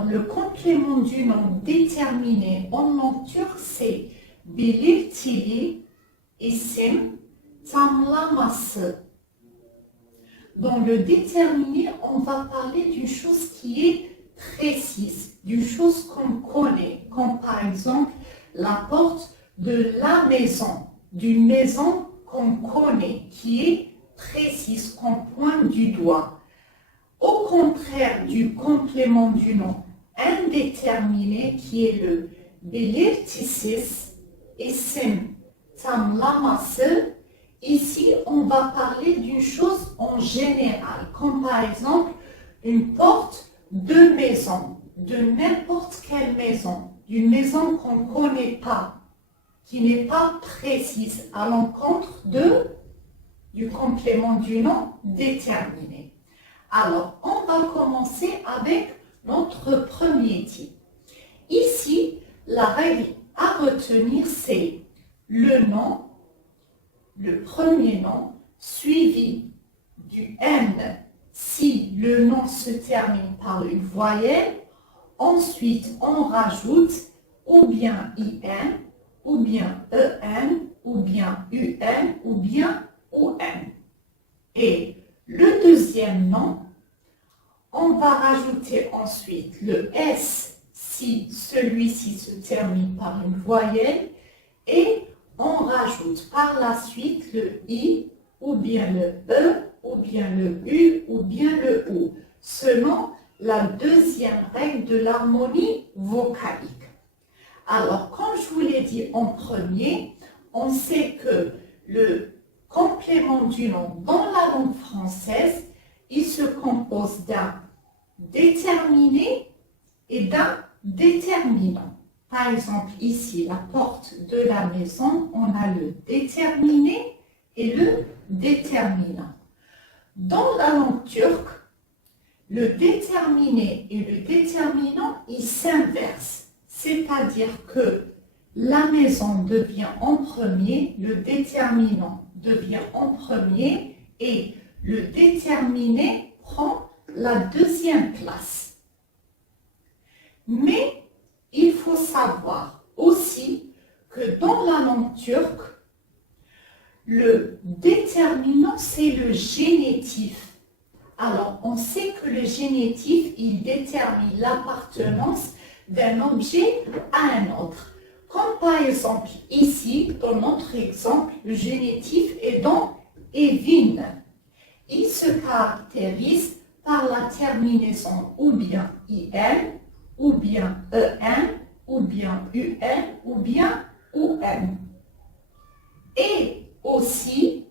Alors, le complément du nom déterminé en langue turque, c'est belirtili isim tamlaması. Dans le déterminé, on va parler d'une chose qui est précise, d'une chose qu'on connaît, comme par exemple la porte de la maison, d'une maison qu'on connaît, qui est précise, qu'on pointe du doigt. Au contraire du complément du nom indéterminé, qui est le belirtisiz isim tamlaması, ici, on va parler d'une chose en général, comme par exemple une porte de maison, de n'importe quelle maison, d'une maison qu'on ne connaît pas, qui n'est pas précise, à l'encontre du complément du nom déterminé. Alors, on va commencer avec notre premier type. Ici, la règle à retenir, c'est le nom, le premier nom, suivi du N si le nom se termine par une voyelle. Ensuite, on rajoute ou bien IN, ou bien EN, ou bien UN, ou bien ON. Et le deuxième nom, on va rajouter ensuite le S si celui-ci se termine par une voyelle et on rajoute par la suite le I ou bien le E ou bien le U ou bien le OU selon la deuxième règle de l'harmonie vocalique. Alors, comme je vous l'ai dit en premier, on sait que le complément du nom dans la langue française, il se compose d'un déterminé et d'un déterminant. Par exemple, ici, la porte de la maison, on a le déterminé et le déterminant. Dans la langue turque, le déterminé et le déterminant, ils s'inversent. C'est-à-dire que la maison devient en premier, le déterminant devient en premier et le déterminé prend la deuxième place. Mais il faut savoir aussi que dans la langue turque, le déterminant, c'est le génitif. Alors, on sait que le génitif, il détermine l'appartenance d'un objet à un autre. Comme par exemple, ici, dans notre exemple, le génitif est dans Evin. Il se caractérise par la terminaison ou bien IN, ou bien EN, ou bien UN, ou bien ON. Et aussi,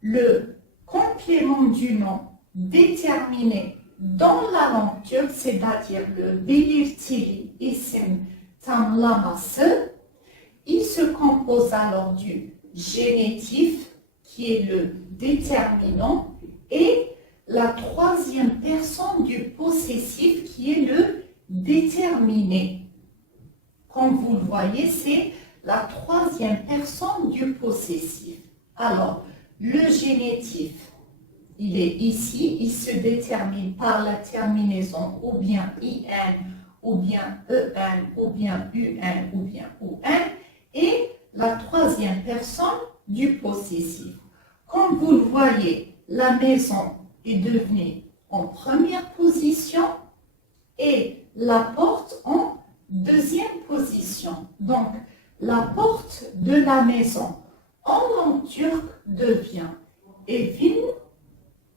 le complément du nom déterminé dans la langue turque, c'est-à-dire le belirtili isim tamlaması, il se compose alors du génitif, qui est le déterminant, et la troisième personne du possessif, qui est le déterminé. Comme vous le voyez, c'est la troisième personne du possessif. Alors, le génitif, il est ici, il se détermine par la terminaison ou bien IN, ou bien EN, ou bien UN, ou bien ON, et la troisième personne du possessif. Comme vous le voyez, la maison est devenue en première position et la porte en deuxième position. Donc, la porte de la maison en langue turque devient Evin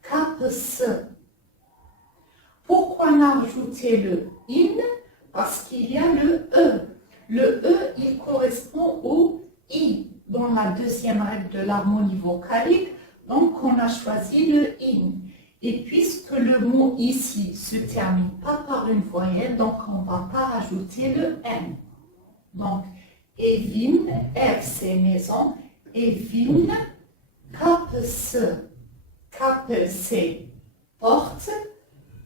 kapısı. Pourquoi on a rajouté le in? Parce qu'il y a le E. Le E, il correspond au I dans la deuxième règle de l'harmonie vocalique. Donc, on a choisi le in. Et puisque le mot ici se termine pas par une voyelle, donc on ne va pas rajouter le N. Donc, Evin, F c'est maison, Evin kapısı. Kapı c'est porte.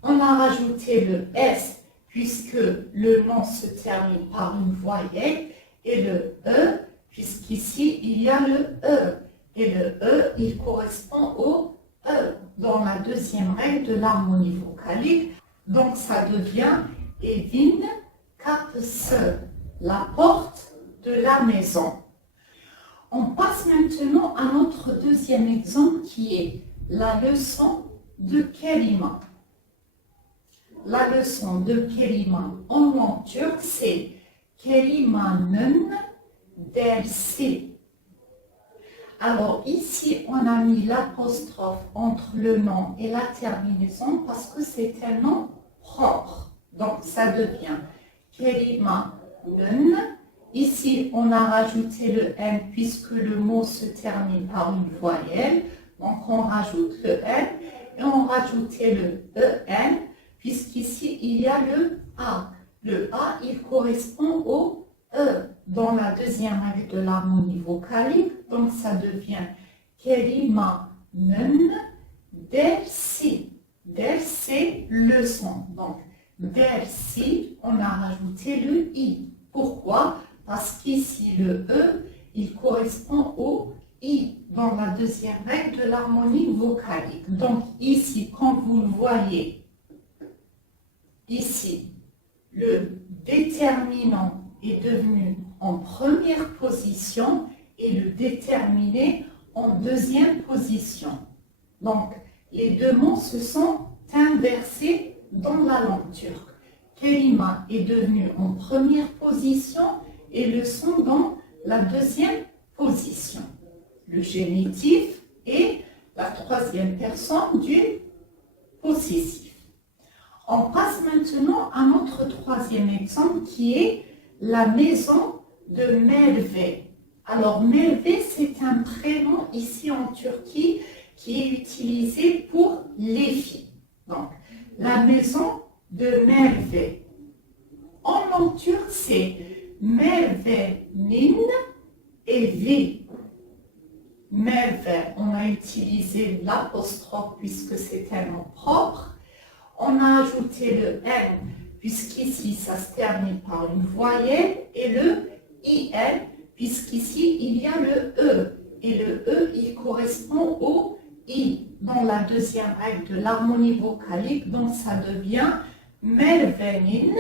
On a rajouté le S puisque le nom se termine par une voyelle et le E puisqu'ici il y a le E. Et le E, il correspond au E dans la deuxième règle de l'harmonie vocalique. Donc ça devient Evin kapısı, la porte de la maison. On passe maintenant à notre deuxième exemple qui est la leçon de kelime. La leçon de kelime en langue turque, c'est kelimanın dersi. Alors ici, on a mis l'apostrophe entre le nom et la terminaison parce que c'est un nom propre. Donc ça devient kelimanın. Ici, on a rajouté le N puisque le mot se termine par une voyelle. Donc on rajoute le N et on rajoutait le EN puisqu'ici, il y a le A. Le A, il correspond au E dans la deuxième règle de l'harmonie vocalique. Donc ça devient kelimanın dersi. Dersi, leçon. Donc dersi, on a rajouté le I. Pourquoi? Parce qu'ici, le E, il correspond au I dans la deuxième règle de l'harmonie vocalique. Donc ici, quand vous le voyez, ici, le déterminant est devenu en première position et le déterminé en deuxième position. Donc, les deux mots se sont inversés dans la langue turque. Kelime est devenu en première position et le son dans la deuxième position. Le génitif est la troisième personne du possessif. On passe maintenant à notre troisième exemple qui est la maison de Merve. Alors Merve, c'est un prénom ici en Turquie qui est utilisé pour les filles. Donc, la maison de Merve. En langue turque, c'est Merve'nin evi. Merve, on a utilisé l'apostrophe puisque c'est un nom propre. On a ajouté le N puisqu'ici ça se termine par une voyelle et le IN puisqu'ici il y a le E. Et le E, il correspond au I dans la deuxième règle de l'harmonie vocalique. Donc ça devient Merve'nin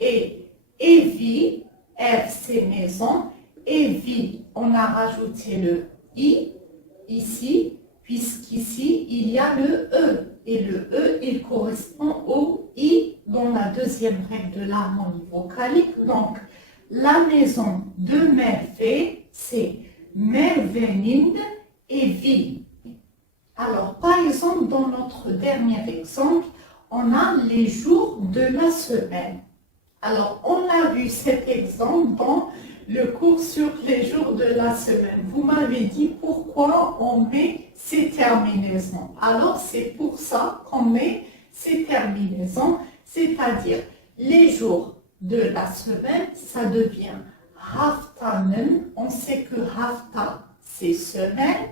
et evi. F, c'est maison. Evi, on a rajouté le I ici, puisqu'ici, il y a le E. Et le E, il correspond au I dans la deuxième règle de l'harmonie vocalique. Donc, la maison de Merve, c'est Merve'nin evi. Alors, par exemple, dans notre dernier exemple, on a les jours de la semaine. Alors, on a vu cet exemple dans le cours sur les jours de la semaine. Vous m'avez dit pourquoi on met ces terminaisons. Alors, c'est pour ça qu'on met ces terminaisons, c'est-à-dire les jours de la semaine, ça devient haftanın. On sait que hafta, c'est semaine.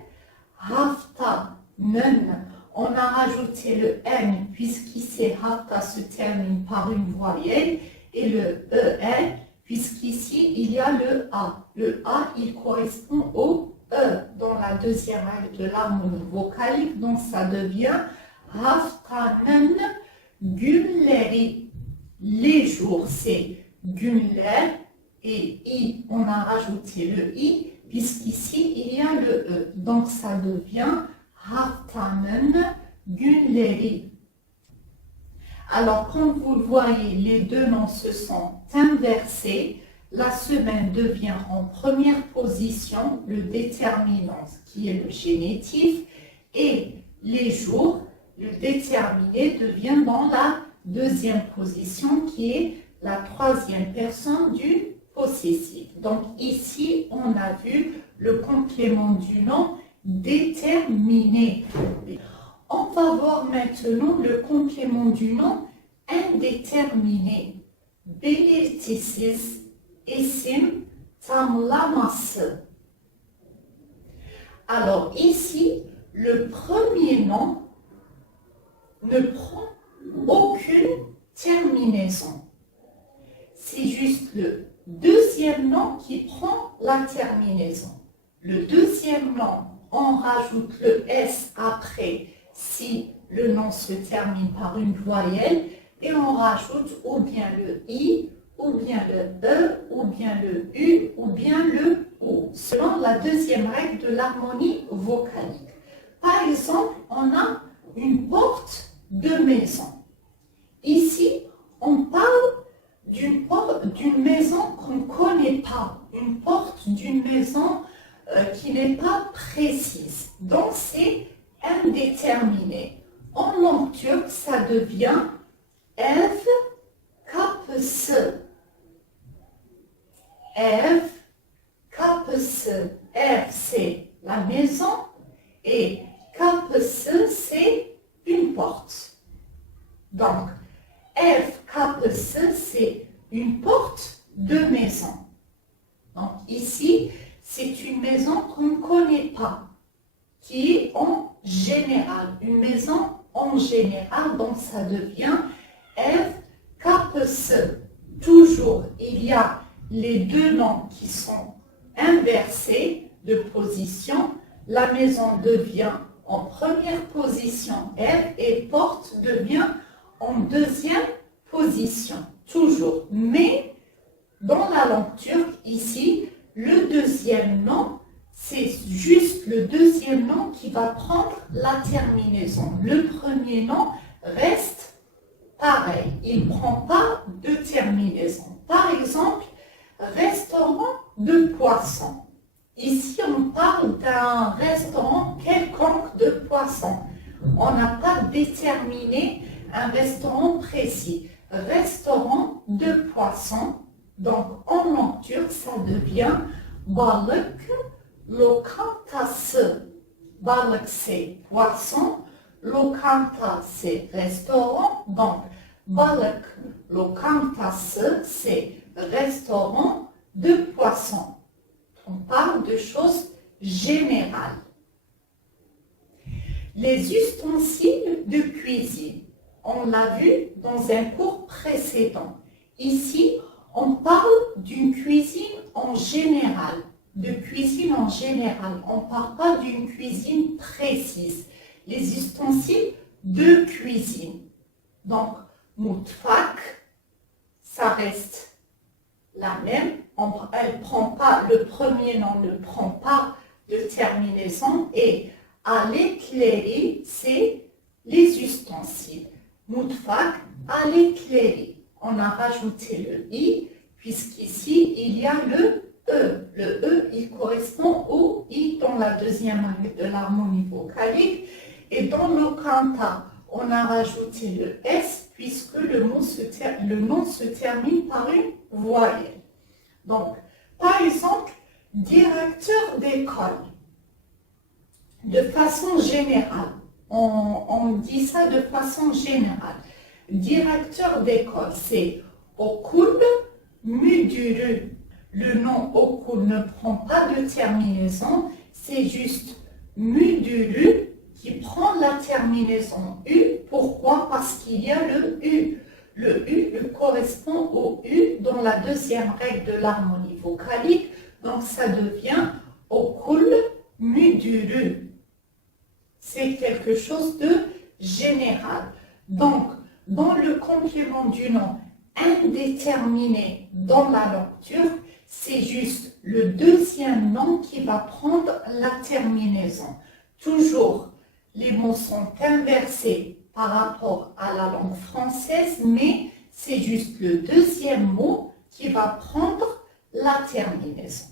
Haftanın, on a rajouté le N puisqu'ici hafta se termine par une voyelle. Et le EN, puisqu'ici, il y a le A. Le A, il correspond au E dans la deuxième règle de l'harmonie vocalique. Donc, ça devient haftanın günleri. Les jours, c'est günler. Et I, on a rajouté le I, puisqu'ici, il y a le E. Donc, ça devient haftanın günleri. Alors, quand vous le voyez, les deux noms se sont inversés. La semaine devient en première position le déterminant, qui est le génitif, et les jours, le déterminé devient dans la deuxième position, qui est la troisième personne du possessif. Donc ici, on a vu le complément du nom déterminé. On va voir maintenant le complément du nom indéterminé. Belirtisiz isim tamlaması. Alors ici, le premier nom ne prend aucune terminaison. C'est juste le deuxième nom qui prend la terminaison. Le deuxième nom, on rajoute le S après si le nom se termine par une voyelle, et on rajoute ou bien le I, ou bien le E, ou bien le U, ou bien le OU, selon la deuxième règle de l'harmonie vocalique. Par exemple, on a une porte de maison. Ici, on parle d'une maison qu'on ne connaît pas, une porte d'une maison qui n'est pas précise. Donc, c'est indéterminé. En langue turque, ça devient ev kapısı. Ev kapısı. Ev, c'est la maison et kapısı, c'est une porte. Donc, ev kapısı, c'est une porte de maison. Donc, ici, c'est une maison qu'on ne connaît pas, qui est en général, une maison en général, donc ça devient ev kapısı. Toujours, il y a les deux noms qui sont inversés de position. La maison devient en première position ev et porte devient en deuxième position. Toujours. Mais dans la langue turque, ici, le deuxième nom, c'est juste le deuxième nom qui va prendre la terminaison. Le premier nom reste pareil. Il ne prend pas de terminaison. Par exemple, restaurant de poisson. Ici, on parle d'un restaurant quelconque de poisson. On n'a pas déterminé un restaurant précis. Restaurant de poisson. Donc, en langue turque, ça devient balık lokantası. Balık, c'est poisson. Lokanta, c'est restaurant. Donc, balık lokantası, c'est restaurant de poisson. On parle de choses générales. Les ustensiles de cuisine, on l'a vu dans un cours précédent. Ici, on parle d'une cuisine en général, de cuisine en général. On ne parle pas d'une cuisine précise. Les ustensiles de cuisine. Donc, mutfak, ça reste la même. Elle prend pas, le premier nom ne prend pas de terminaison. Et aletleri, c'est les ustensiles. Mutfak, aletleri. On a rajouté le I, puisqu'ici, il y a le E. Le E, il correspond au I dans la deuxième règle de l'harmonie vocalique. Et dans le kanta, on a rajouté le S, puisque le nom se termine par une voyelle. Donc, par exemple, directeur d'école. De façon générale, on dit ça de façon générale. Directeur d'école, c'est okul müdürü. Le nom okul ne prend pas de terminaison, c'est juste müdürü qui prend la terminaison U. Pourquoi? Parce qu'il y a le U. Le U correspond au U dans la deuxième règle de l'harmonie vocalique. Donc ça devient okul müdürü. C'est quelque chose de général. Donc, dans le complément du nom indéterminé dans la langue turque, c'est juste le deuxième nom qui va prendre la terminaison. Toujours, les mots sont inversés par rapport à la langue française, mais c'est juste le deuxième mot qui va prendre la terminaison.